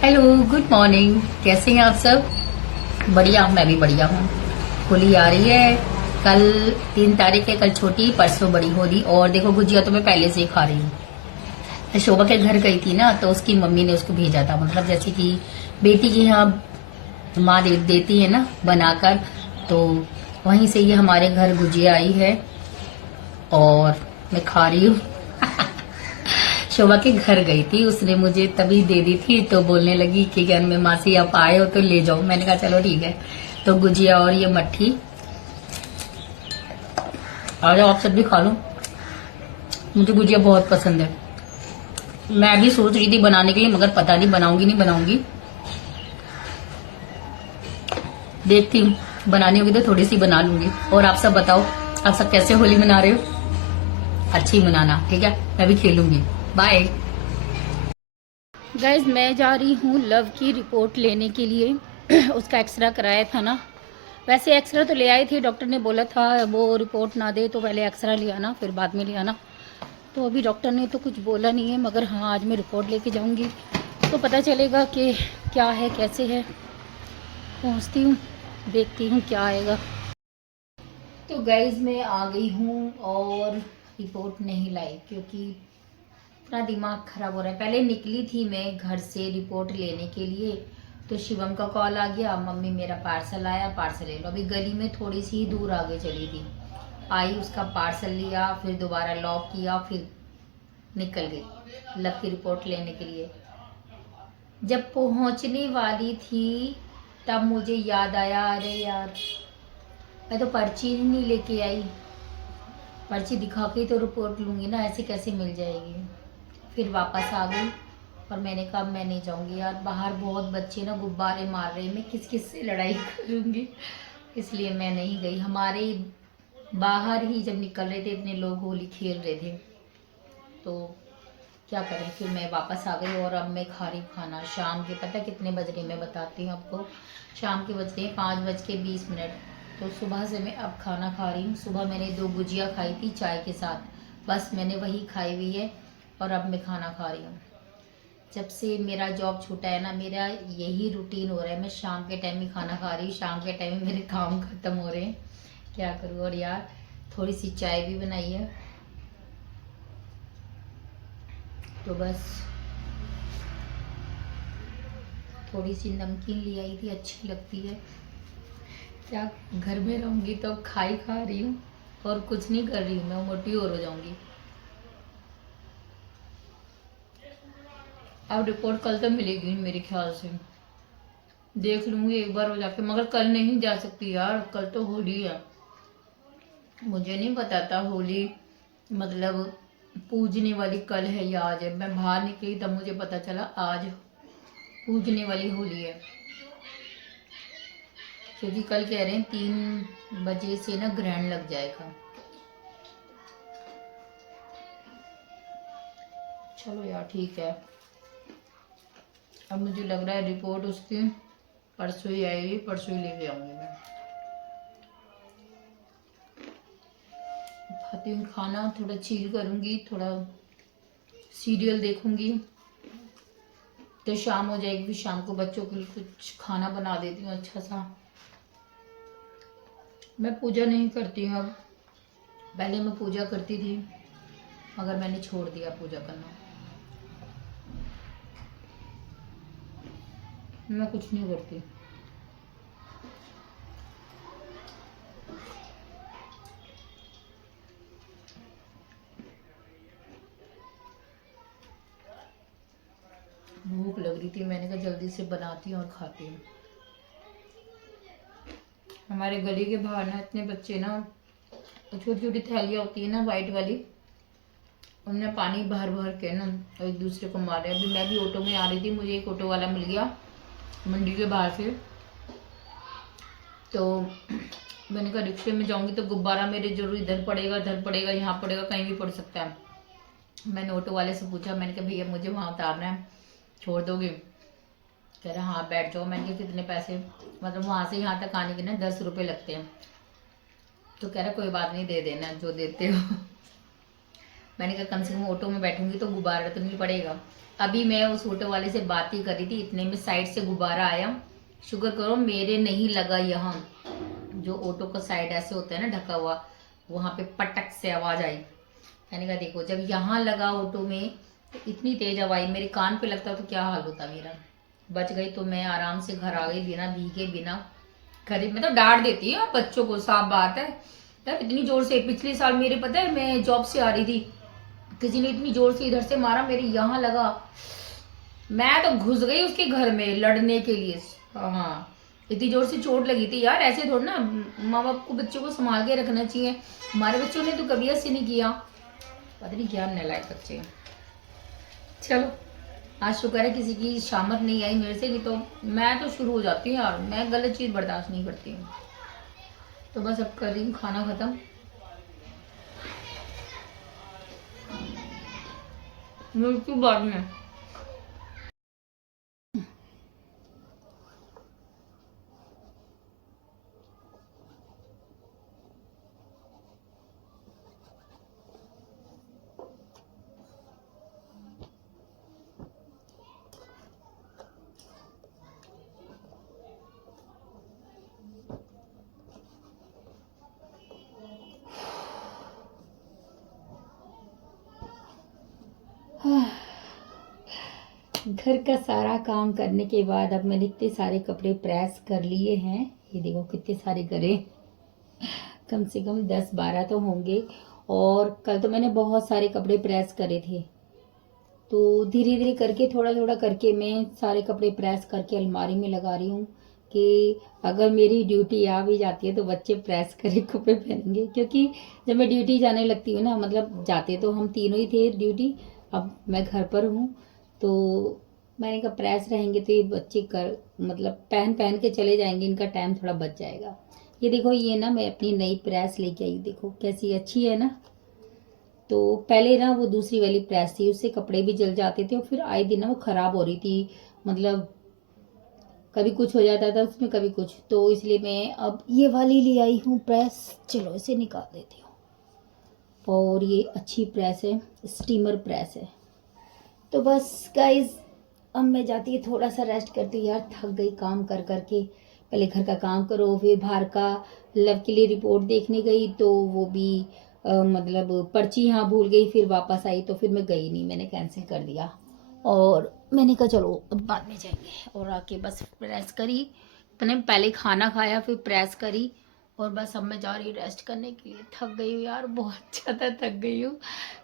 Hello, good morning. कैसे हैं आप सब? बढ़िया, मैं भी बढ़िया हूँ। होली आ रही है। कल 3 तारीख है, कल छोटी, परसों बड़ी होली। और देखो, गुजिया तो मैं पहले से ही खा रही हूँ। मैं शोभा के घर गई थी ना, तो उसकी मम्मी ने उसको भेजा था। मतलब जैसे कि बेटी के यहाँ माँ देती है ना बनाकर, तो वहीं से ये हमारे घर गुजिया आई है और मैं खा रही हूँ। शोभा के घर गई थी, उसने मुझे तभी दे दी थी, तो बोलने लगी कि घर में मासी आप आए हो तो ले जाओ। मैंने कहा चलो ठीक है। तो गुजिया और ये मट्ठी, आ जाओ आप सब भी खा लो। मुझे गुजिया बहुत पसंद है। मैं भी सोच रही थी बनाने के लिए, मगर पता नहीं बनाऊंगी नहीं बनाऊंगी। देखती हूँ, बनानी होगी तो थोड़ी सी बना लूंगी। और आप सब बताओ, आप सब कैसे होली मना रहे हो? अच्छी मनाना, ठीक है? मैं भी खेलूंगी। बाय। गाइज, मैं जा रही हूँ लव की रिपोर्ट लेने के लिए। उसका एक्सरा कराया था ना। वैसे एक्सरा तो ले आई थी, डॉक्टर ने बोला था वो रिपोर्ट ना दे तो पहले एक्सरा ले आना, फिर बाद में ले आना। तो अभी डॉक्टर ने तो कुछ बोला नहीं है, मगर हाँ, आज मैं रिपोर्ट लेके जाऊँगी तो पता चलेगा कि क्या है कैसे है। पहुँचती हूँ, देखती हूँ क्या आएगा। तो गाइज, मैं आ गई हूँ और रिपोर्ट नहीं लाई क्योंकि इतना दिमाग खराब हो रहा है। पहले निकली थी मैं घर से रिपोर्ट लेने के लिए, तो शिवम का कॉल आ गया, मम्मी मेरा पार्सल आया, पार्सल ले लो। अभी गली में थोड़ी सी दूर आगे चली थी, आई, उसका पार्सल लिया, फिर दोबारा लॉक किया, फिर निकल गई लव की रिपोर्ट लेने के लिए। जब पहुंचने वाली थी तब मुझे याद आया, अरे यार, मैं तो पर्ची ही नहीं लेके आई। पर्ची दिखा के ही तो रिपोर्ट लूंगी ना, ऐसे कैसे मिल जाएगी। फिर वापस आ गई और मैंने कहा मैं नहीं जाऊंगी यार, बाहर बहुत बच्चे ना गुब्बारे मार रहे हैं, मैं किस किस से लड़ाई करूंगी। इसलिए मैं नहीं गई। हमारे बाहर ही जब निकल रहे थे इतने लोग होली खेल रहे थे, तो क्या करें। फिर मैं वापस आ गई और अब मैं खा रही खाना। शाम के पता कितने बज रहे, मैं बताती हूँ आपको। शाम के बज रहे 5:20। तो सुबह से मैं अब खाना खा रही हूँ। सुबह मैंने 2 गुजिया खाई थी चाय के साथ, बस मैंने वही खाई हुई है और अब मैं खाना खा रही हूँ। जब से मेरा जॉब छूटा है ना, मेरा यही रूटीन हो रहा है। मैं शाम के टाइम ही खाना खा रही हूँ, शाम के टाइम मेरे काम खत्म हो रहे हैं। क्या करूँ। और यार, थोड़ी सी चाय भी बनाई है, तो बस थोड़ी सी नमकीन ले आई थी, अच्छी लगती है। क्या, घर में रहूंगी तो अब खाई खा रही हूँ और कुछ नहीं कर रही हूँ, मैं मोटी और हो जाऊंगी। अब रिपोर्ट कल तो मिलेगी मेरे ख्याल से। देख लूंगी एक बार हो जाके, मगर कल नहीं जा सकती यार, कल तो होली है। मुझे नहीं पता था होली मतलब पूजने वाली कल है या आज है। मैं बाहर निकली तब मुझे पता चला आज पूजने वाली होली है। क्योंकि कल कह रहे हैं 3 बजे से ना ग्रहण लग जाएगा। चलो यार, ठीक है। अब मुझे लग रहा है रिपोर्ट उसकी परसों ही आएगी, परसों ही लेके आऊंगी मैं। खाती हूँ खाना, थोड़ा चिल करूंगी, थोड़ा सीरियल देखूंगी, तो शाम हो जाएगी। फिर शाम को बच्चों के लिए कुछ खाना बना देती हूँ अच्छा सा। मैं पूजा नहीं करती हूँ अब। पहले मैं पूजा करती थी, मगर मैंने छोड़ दिया पूजा करना। मैं कुछ नहीं करती। भूख लग रही थी, मैंने कहा जल्दी से बनाती हूँ और खाती हूँ। हमारे गली के बाहर ना इतने बच्चे ना, छोटी छोटी थैलियाँ होती है ना वाइट वाली, उनमें पानी भर भर के ना एक दूसरे को मार रहे। अभी मैं भी ऑटो में आ रही थी, मुझे एक ऑटो वाला मिल गया मंडी के बाहर से। तो मैंने कहा रिक्शे में जाऊंगी तो गुब्बारा मेरे जरूर इधर पड़ेगा, यहाँ पड़ेगा, कहीं भी पड़ सकता है। मैंने ऑटो वाले से पूछा, मैंने कहा भैया मुझे वहाँ उतारना है, छोड़ दोगे? कह रहा हाँ बैठ जाओ। मैंने कहा कितने पैसे? मतलब वहाँ से यहाँ तक आने के ना 10 रुपये लगते हैं। तो कह रहा कोई बात नहीं, दे देना जो देते हो। मैंने कहा कम से कम ऑटो में बैठूंगी तो गुब्बारा तो नहीं पड़ेगा। अभी मैं उस ऑटो वाले से बात ही कर रही थी, इतने में साइड से गुब्बारा आया। शुक्र करो मेरे नहीं लगा। यहाँ जो ऑटो का साइड ऐसे होता है ना ढका हुआ, वहां पे पटक से आवाज आई। मैंने कहा देखो, जब यहाँ लगा ऑटो में तो इतनी तेज आवाज, मेरे कान पे लगता तो क्या हाल होता मेरा। बच गई तो मैं आराम से घर आ गई बिना भीगे बिना। खरीद मैं तो डांट देती हूँ बच्चों को, साफ बात है यार। इतनी जोर से पिछले साल मेरे, पता है मैं जॉब से आ रही थी, किसी ने इतनी जोर से इधर से मारा, मेरे यहाँ लगा। मैं तो घुस गई उसके घर में लड़ने के लिए। हाँ, इतनी जोर से चोट लगी थी यार। ऐसे थोड़ा ना माँ बाप को बच्चों को संभाल के रखना चाहिए। हमारे बच्चों ने तो कभी ऐसे नहीं किया, पता नहीं क्या नालायक बच्चे हैं। चलो, आज शुक्र है किसी की शामत नहीं आई मेरे से, नहीं तो मैं तो शुरू हो जाती हूँ यार। मैं गलत चीज़ बर्दाश्त नहीं करती हूँ। तो बस अब कर रही हूँ खाना खत्म, मिलती हूँ बाद में। घर का सारा काम करने के बाद अब मैंने इतने सारे कपड़े प्रेस कर लिए हैं। ये देखो कितने सारे करे, कम से कम 10-12 तो होंगे। और कल तो मैंने बहुत सारे कपड़े प्रेस करे थे। तो धीरे धीरे करके, थोड़ा थोड़ा करके मैं सारे कपड़े प्रेस करके अलमारी में लगा रही हूँ कि अगर मेरी ड्यूटी आ भी जाती है तो बच्चे प्रेस करे कपड़े पहनेंगे। क्योंकि जब मैं ड्यूटी जाने लगती हूँ ना, मतलब जाते तो हम तीनों ही थे ड्यूटी, अब मैं घर पर हूँ, तो मैंने कहा प्रेस रहेंगे तो ये बच्चे कर मतलब पहन पहन के चले जाएंगे, इनका टाइम थोड़ा बच जाएगा। ये देखो, ये ना मैं अपनी नई प्रेस लेके आई, देखो कैसी अच्छी है ना। तो पहले ना वो दूसरी वाली प्रेस थी, उससे कपड़े भी जल जाते थे और फिर आए दिन ना वो खराब हो रही थी। मतलब कभी कुछ हो जाता था उसमें, कभी कुछ, तो इसलिए मैं अब ये वाली ले आई हूँ प्रेस। चलो इसे निकाल देती हूँ। और ये अच्छी प्रेस है, स्टीमर प्रेस है। तो बस गाइज, अब मैं जाती है थोड़ा सा रेस्ट करती हूँ यार, थक गई काम कर करके। पहले घर का काम करो, फिर बाहर का लव के लिए रिपोर्ट देखने गई तो वो भी मतलब पर्ची यहाँ भूल गई, फिर वापस आई तो फिर मैं गई नहीं, मैंने कैंसिल कर दिया। और मैंने कहा चलो अब बाद में जाएंगे। और आके बस प्रेस करी, मैंने पहले खाना खाया फिर प्रेस करी। और बस अब मैं जा रही रेस्ट करने के लिए। थक गई हूँ यार, बहुत ज़्यादा थक गई हूँ।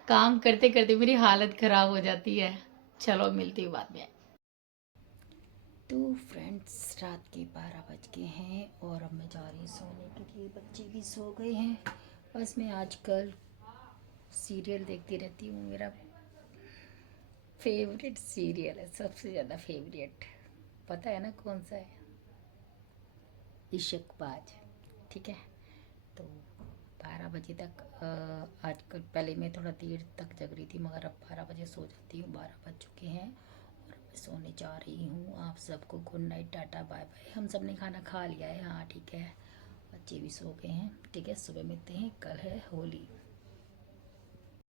काम करते करते मेरी हालत ख़राब हो जाती है। चलो मिलती हूँ बाद में। तो फ्रेंड्स, रात के 12 बज गए हैं और अब मैं जा रही हूँ सोने के लिए। बच्चे भी सो गए हैं। बस मैं आजकल सीरियल देखती रहती हूँ। मेरा फेवरेट सीरियल है, सबसे ज़्यादा फेवरेट, पता है ना कौन सा है? इश्कबाज। ठीक है, तो 12 बजे तक आजकल, पहले मैं थोड़ा देर तक जग रही थी मगर अब 12 बजे सो जाती हूँ। 12 बज चुके हैं और मैं सोने जा रही हूँ। आप सबको good night, tata bye bye. हम सब ने खाना खा लिया है, हाँ ठीक है, बच्चे भी सो गए हैं। ठीक है, सुबह मिलते हैं, कल है होली।